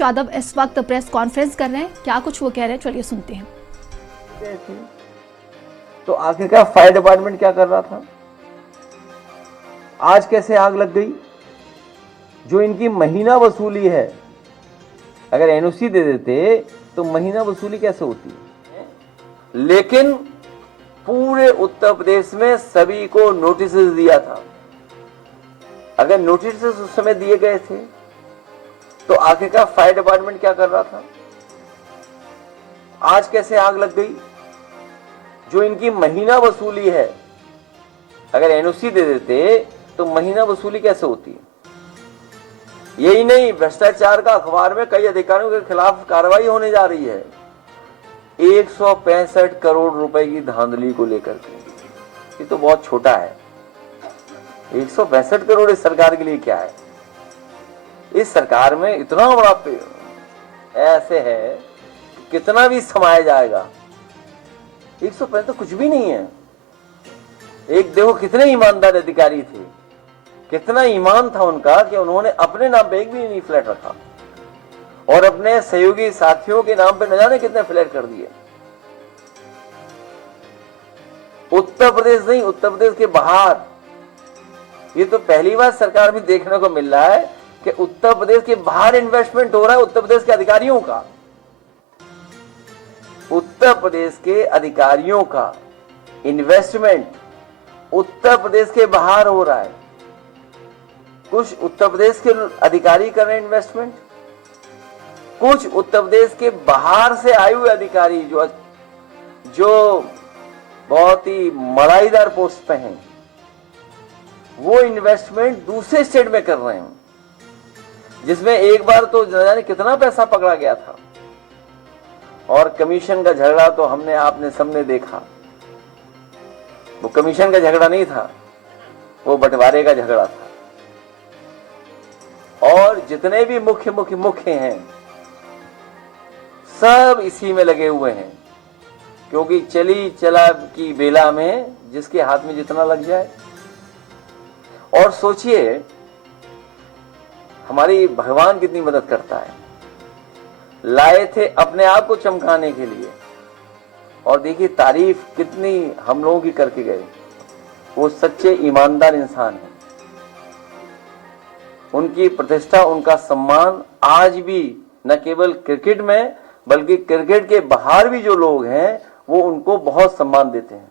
यादव इस वक्त press conference कर रहे हैं, क्या कुछ वो कह रहे हैं चलिए सुनते हैं। तो आखिरकार फायर डिपार्टमेंट क्या कर रहा था? आज कैसे आग लग गई? जो इनकी महीना वसूली है, अगर एनओसी दे देते तो महीना वसूली कैसे होती है? लेकिन पूरे उत्तर प्रदेश में सभी को नोटिस दिया था। अगर नोटिस उस समय दिए गए थे तो आखिरकार फायर डिपार्टमेंट क्या कर रहा था? आज कैसे आग लग गई? जो इनकी महीना वसूली है, अगर एनओसी दे देते तो महीना वसूली कैसे होती है? यही नहीं, भ्रष्टाचार का अखबार में कई अधिकारियों के खिलाफ कार्रवाई होने जा रही है 165 करोड़ रुपए की धांधली को लेकर के। ये तो बहुत छोटा है। 165 करोड़ इस सरकार के लिए क्या है? इस सरकार में इतना बड़ा ऐसे है कि कितना भी समाया जाएगा। 165 तो कुछ भी नहीं है। एक देखो कितने ईमानदार अधिकारी थे, कितना ईमान था उनका कि उन्होंने अपने नाम पे एक भी नहीं फ्लैट रखा और अपने सहयोगी साथियों के नाम पे न जाने कितने फ्लैट कर दिए। उत्तर प्रदेश नहीं, उत्तर प्रदेश के बाहर ये तो पहली बार सरकार में देखने को मिल रहा है कि उत्तर प्रदेश के बाहर इन्वेस्टमेंट हो रहा है उत्तर प्रदेश के अधिकारियों का। उत्तर प्रदेश के अधिकारियों का इन्वेस्टमेंट उत्तर प्रदेश के बाहर हो रहा है। कुछ उत्तर प्रदेश के अधिकारी कर रहे हैं इन्वेस्टमेंट, कुछ उत्तर प्रदेश के बाहर से आए हुए अधिकारी जो बहुत ही मलाईदार पोस्ट पे हैं, वो इन्वेस्टमेंट दूसरे स्टेट में कर रहे हैं, जिसमें एक बार तो जाने कितना पैसा पकड़ा गया था। और कमीशन का झगड़ा तो हमने आपने सबने देखा। वो कमीशन का झगड़ा नहीं था, वो बंटवारे का झगड़ा था। और जितने भी मुख्य हैं सब इसी में लगे हुए हैं, क्योंकि चली चला की बेला में जिसके हाथ में जितना लग जाए। और सोचिए हमारी भगवान कितनी मदद करता है। लाए थे अपने आप को चमकाने के लिए, और देखिए तारीफ कितनी हम लोगों की करके गए। वो सच्चे ईमानदार इंसान हैं। उनकी प्रतिष्ठा, उनका सम्मान आज भी न केवल क्रिकेट में बल्कि क्रिकेट के बाहर भी जो लोग हैं वो उनको बहुत सम्मान देते हैं।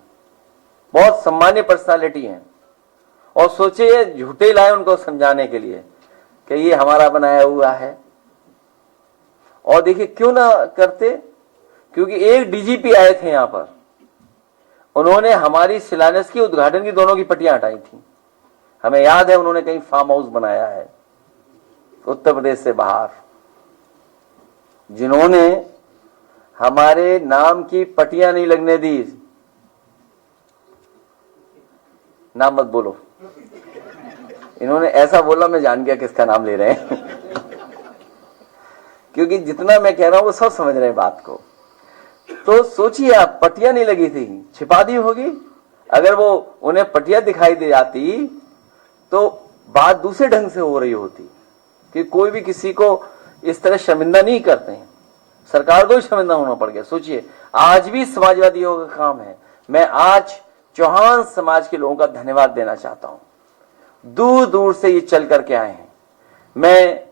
बहुत सम्मानीय पर्सनालिटी हैं। और सोचिए झूठे लाए उनको समझाने के लिए कि ये हमारा बनाया हुआ है। और देखिए क्यों ना करते, क्योंकि एक डीजीपी आए थे यहां पर, उन्होंने हमारी शिलान्यास की, उद्घाटन की दोनों की पट्टियां हटाई थी। हमें याद है उन्होंने कहीं फार्म हाउस बनाया है उत्तर प्रदेश से बाहर, जिन्होंने हमारे नाम की पट्टियां नहीं लगने दी। नाम मत बोलो, इन्होंने ऐसा बोला मैं जान गया किसका नाम ले रहे हैं क्योंकि जितना मैं कह रहा हूं वो सब समझ रहे हैं बात को। तो सोचिए आप, पट्टियां नहीं लगी थी, छिपा दी होगी। अगर वो उन्हें पट्टियां दिखाई दे जाती तो बात दूसरे ढंग से हो रही होती, कि कोई भी किसी को इस तरह शर्मिंदा नहीं करते हैं। सरकार को ही शर्मिंदा होना पड़ गया। सोचिए आज भी समाजवादियों का काम है। मैं आज चौहान समाज के लोगों का धन्यवाद देना चाहता हूं। दूर दूर से ये चल करके आए हैं। मैं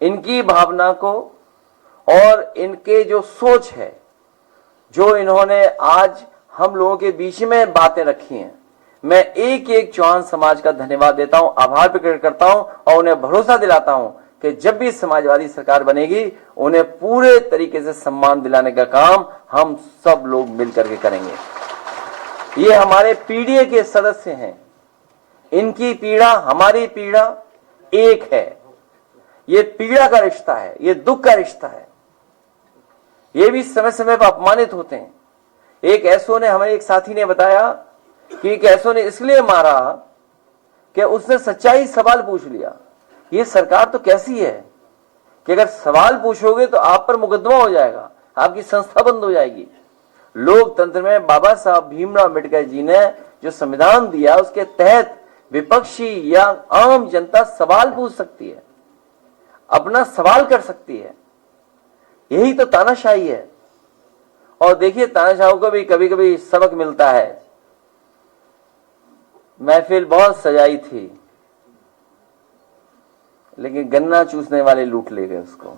इनकी भावना को और इनके जो सोच है, जो इन्होंने आज हम लोगों के बीच में बातें रखी हैं, मैं एक एक चौहान समाज का धन्यवाद देता हूं, आभार प्रकट करता हूं और उन्हें भरोसा दिलाता हूं कि जब भी समाजवादी सरकार बनेगी उन्हें पूरे तरीके से सम्मान दिलाने का काम हम सब लोग मिलकर के करेंगे। ये हमारे पीढ़ी के सदस्य हैं। इनकी पीड़ा हमारी पीड़ा एक है। ये पीड़ा का रिश्ता है, ये दुख का रिश्ता है। ये भी समय समय पर अपमानित होते हैं। एक एसओ ने, हमें एक साथी ने बताया कि एक एसओ ने इसलिए मारा कि उसने सच्चाई सवाल पूछ लिया। ये सरकार तो कैसी है कि अगर सवाल पूछोगे तो आप पर मुकदमा हो जाएगा, आपकी संस्था बंद हो जाएगी। लोकतंत्र में बाबा साहब भीमराव अम्बेडकर जी ने जो संविधान दिया उसके तहत विपक्षी या आम जनता सवाल पूछ सकती है। अपना सवाल कर सकती है। यही तो तानाशाही है। और देखिए तानाशाहों को भी कभी कभी सबक मिलता है। महफिल बहुत सजाई थी, लेकिन गन्ना चूसने वाले लूट ले गए उसको,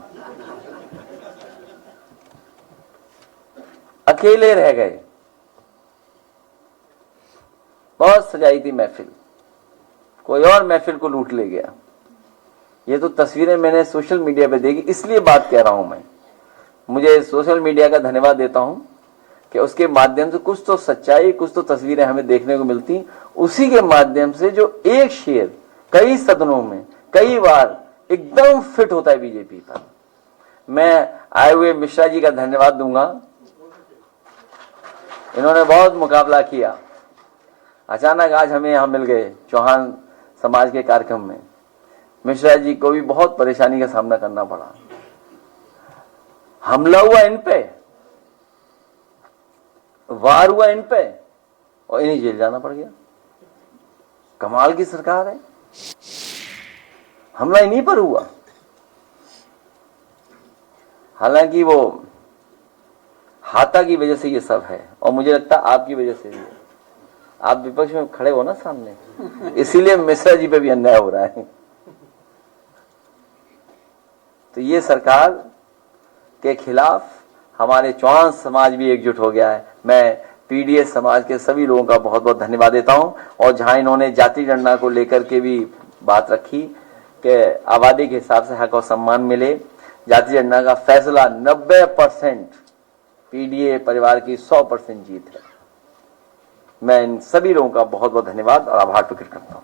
अकेले रह गए। बहुत सजाई थी महफिल, कोई और महफिल को लूट ले गया। ये तो तस्वीरें मैंने सोशल मीडिया पे देखी, इसलिए बात कह रहा हूं मैं। मुझे सोशल मीडिया का धन्यवाद देता हूं कि उसके माध्यम से कुछ तो सच्चाई, कुछ तो तस्वीरें हमें देखने को मिलती। उसी के माध्यम से जो एक शेर कई सदनों में कई बार एकदम फिट होता है बीजेपी पर। मैं आए हुए मिश्रा जी का धन्यवाद दूंगा। इन्होंने बहुत मुकाबला किया, अचानक आज हमें यहां मिल गए चौहान समाज के कार्यक्रम में। मिश्रा जी को भी बहुत परेशानी का सामना करना पड़ा। हमला हुआ इन पे, वार हुआ इन पे, और इन्हें जेल जाना पड़ गया। कमाल की सरकार है। हमला इन्हीं पर हुआ। हालांकि वो हाथा की वजह से ये सब है, और मुझे लगता है आपकी वजह से भी है। आप विपक्ष में खड़े हो ना सामने, इसीलिए मिश्रा जी पे भी अन्याय हो रहा है। तो ये सरकार के खिलाफ हमारे चौहान समाज भी एकजुट हो गया है। मैं पीडीएस समाज के सभी लोगों का बहुत बहुत धन्यवाद देता हूं। और जहां इन्होंने जाति गणना को लेकर के भी बात रखी कि आबादी के हिसाब से हक और सम्मान मिले, जाति गणना का फैसला 90% पीडीए परिवार की 100% जीत है। मैं इन सभी लोगों का बहुत बहुत धन्यवाद और आभार प्रकट करता हूं।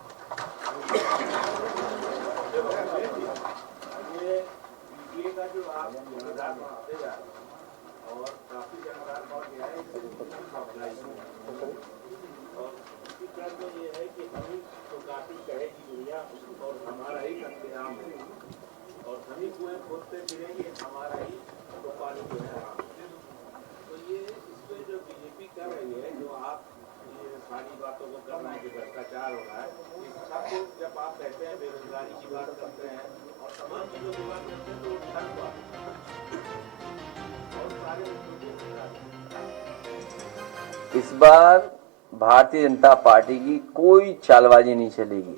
सारी बातों को करना है कि भ्रष्टाचार हो रहा है, इस सबको जब आप कहते हैं, बेरोजगारी की बात करते हैं और तमाम चीजों की बात करते हैं, तो हर बात और सारे इस बार भारतीय जनता पार्टी की कोई चालबाजी नहीं चलेगी।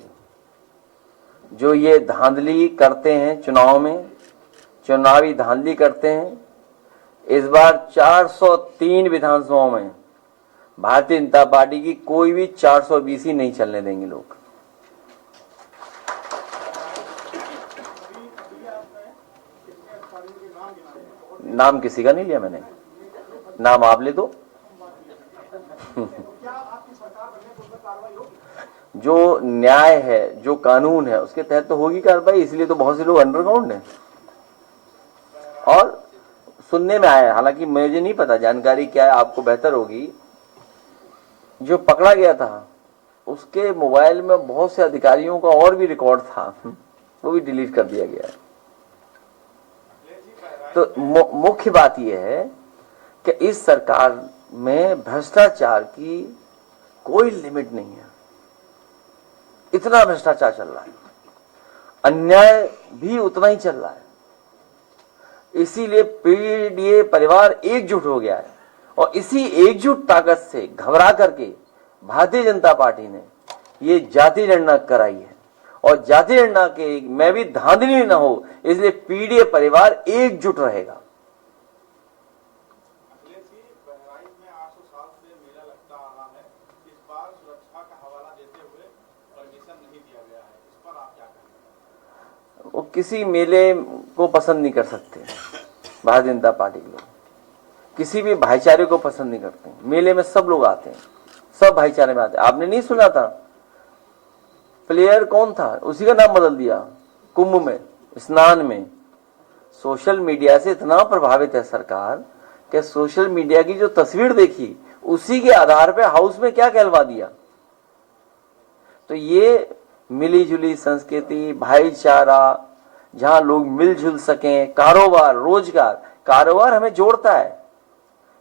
जो ये धांधली करते हैं चुनाव में, चुनावी धांधली करते हैं, इस बार 403 विधानसभाओं में भारतीय जनता पार्टी की कोई भी 420 ही नहीं चलने देंगे लोग। नाम किसी का नहीं लिया मैंने, नाम आप ले दो। जो न्याय है, जो कानून है, उसके तहत तो होगी कार्रवाई। इसलिए तो बहुत से लोग अंडरग्राउंड हैं। और सुनने में आया, हालांकि मुझे नहीं पता जानकारी क्या है, आपको बेहतर होगी, जो पकड़ा गया था उसके मोबाइल में बहुत से अधिकारियों का और भी रिकॉर्ड था, वो भी डिलीट कर दिया गया है। तो मुख्य बात यह है कि इस सरकार में भ्रष्टाचार की कोई लिमिट नहीं है। इतना भ्रष्टाचार चल रहा है, अन्याय भी उतना ही चल रहा है। इसीलिए पीडीए परिवार एकजुट हो गया है, और इसी एकजुट ताकत से घबरा करके भारतीय जनता पार्टी ने ये जाति गणना कराई है। और जाति गणना के में भी धांधली न हो, इसलिए पीडीए परिवार एकजुट रहेगा। वो किसी मेले को पसंद नहीं कर सकते भारतीय जनता पार्टी के लोग, किसी भी भाईचारे को पसंद नहीं करते। मेले में सब लोग आते हैं, सब भाईचारे में आते हैं। आपने नहीं सुना था प्लेयर कौन था, उसी का नाम बदल दिया कुंभ में, स्नान में। सोशल मीडिया से इतना प्रभावित है सरकार कि सोशल मीडिया की जो तस्वीर देखी उसी के आधार पर हाउस में क्या कहलवा दिया। तो ये मिली जुली संस्कृति, भाईचारा, जहां लोग मिलजुल सकें, कारोबार, रोजगार, कारोबार हमें जोड़ता है।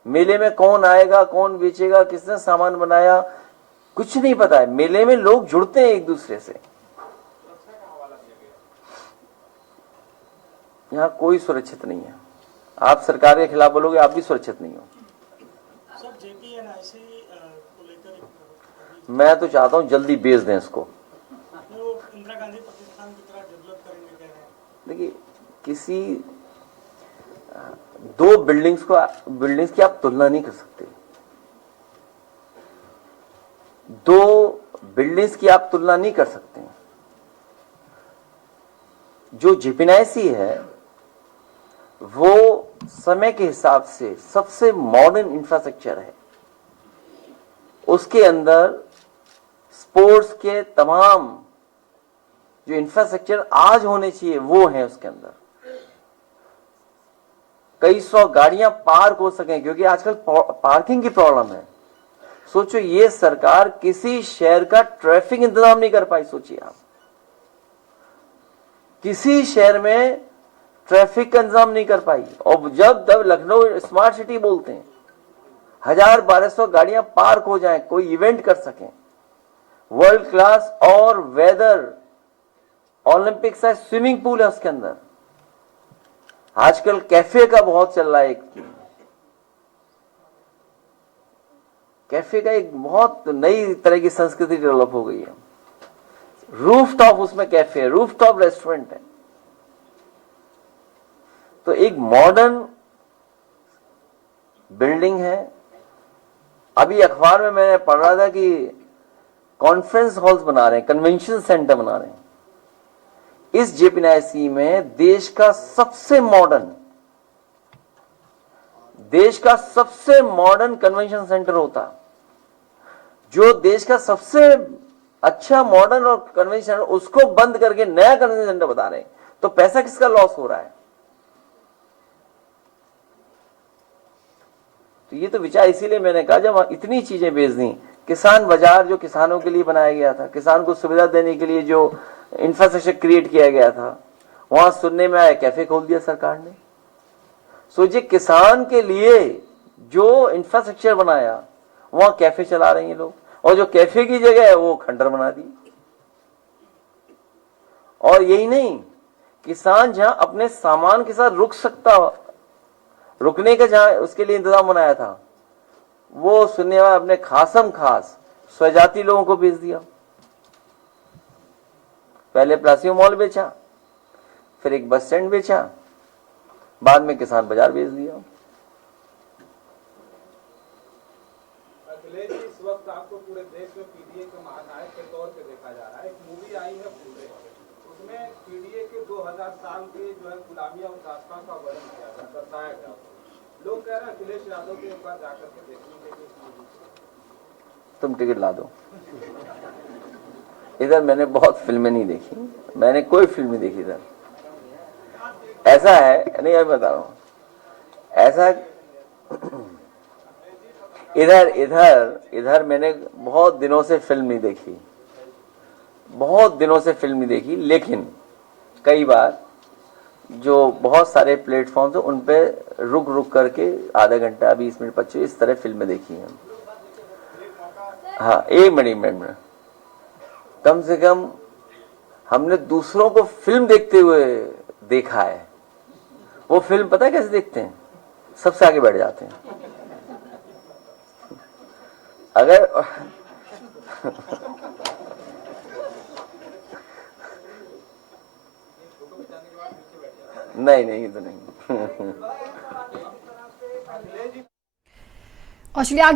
मेले में कौन आएगा, कौन बेचेगा, किसने सामान बनाया, कुछ नहीं पता है। मेले में लोग जुड़ते हैं एक दूसरे से। यहाँ कोई सुरक्षित नहीं है। आप सरकार के खिलाफ बोलोगे, आप भी सुरक्षित नहीं हो। सर JPNIC को लेकर मैं तो चाहता हूँ जल्दी बेच दें इसको। वो इंदिरा गांधी प्रतिष्ठान की तरह डेवलप करेंगे कह रहे हैं। देखिए, किसी दो बिल्डिंग्स की आप तुलना नहीं कर सकते। दो बिल्डिंग्स की आप तुलना नहीं कर सकते। जो JPNIC है वो समय के हिसाब से सबसे मॉडर्न इंफ्रास्ट्रक्चर है। उसके अंदर स्पोर्ट्स के तमाम जो इंफ्रास्ट्रक्चर आज होने चाहिए वो है उसके अंदर। कई सौ गाड़ियां पार्क हो सकें, क्योंकि आजकल पार्किंग की प्रॉब्लम है। सोचो, ये सरकार किसी शहर का ट्रैफिक इंतजाम नहीं कर पाई। सोचिए आप, किसी शहर में ट्रैफिक का इंतजाम नहीं कर पाई। और जब लखनऊ स्मार्ट सिटी बोलते हैं, 1000-1200 गाड़ियां पार्क हो जाएं, कोई इवेंट कर सकें, वर्ल्ड क्लास और weather Olympic size swimming pool है उसके अंदर। आजकल कैफे का बहुत चल रहा है। कैफे का एक बहुत नई तरह की संस्कृति डेवलप हो गई है। रूफ टॉप उसमें कैफे है, रूफ टॉप रेस्टोरेंट है। तो एक मॉडर्न बिल्डिंग है। अभी अखबार में मैंने पढ़ रहा था कि कॉन्फ्रेंस हॉल्स बना रहे हैं, कन्वेंशन सेंटर बना रहे हैं। इस JPNIC में देश का सबसे मॉडर्न कन्वेंशन सेंटर होता। जो देश का सबसे अच्छा मॉडर्न और कन्वेंशन सेंटर, उसको बंद करके नया कन्वेंशन सेंटर बता रहे हैं। तो पैसा किसका लॉस हो रहा है? तो ये तो विचार, इसीलिए मैंने कहा जब इतनी चीजें बेच दी, किसान बाजार जो किसानों के लिए बनाया गया था, किसान को सुविधा देने के लिए जो इंफ्रास्ट्रक्चर क्रिएट किया गया था, वहां सुनने में आया कैफे खोल दिया सरकार ने। सोचिए, किसान के लिए जो इंफ्रास्ट्रक्चर बनाया वहां कैफे चला रहे हैं लोग, और जो कैफे की जगह है वो खंडर बना दी। और यही नहीं, किसान जहां अपने सामान के साथ रुक सकता, रुकने का जहां उसके लिए इंतजाम बनाया था, वो सुनने वाला अपने खास स्वजाति लोगों को बेच दिया। पहले प्लासियो मॉल बेचा, फिर एक बस स्टैंड बेचा, बाद में किसान बाजार बेच दिया। अखिलेश जी, इस वक्त आपको पूरे देश में PDA के महानायक के तौर पे देखा जा रहा है। एक मूवी आई है फूले, उसमें PDA के 2000 साल के जो है गुलामी और दास्तान का वर्णन किया गया, दर्शाया गया। लोग कह रहे हैं अखिलेश यादव के एक बार जाकर के देखने के लिए। तुम टिकट ला दो। इधर मैंने बहुत फिल्में नहीं देखी, मैंने कोई फिल्म नहीं देखी इधर। ऐसा है, नहीं मैं बता रहा हूं, ऐसा इधर मैंने बहुत दिनों से फिल्म नहीं देखी, लेकिन कई बार जो बहुत सारे प्लेटफॉर्म्स हैं उन पे रुक करके आधा घंटा 20 मिनट 25 इस तरह फिल्में देखी हैं। हाँ, एक मिनट कम से कम हमने दूसरों को फिल्म देखते हुए देखा है। वो फिल्म पता है कैसे देखते हैं? सबसे आगे बैठ जाते हैं। अगर नहीं तो नहीं। ऑस्ट्रेलिया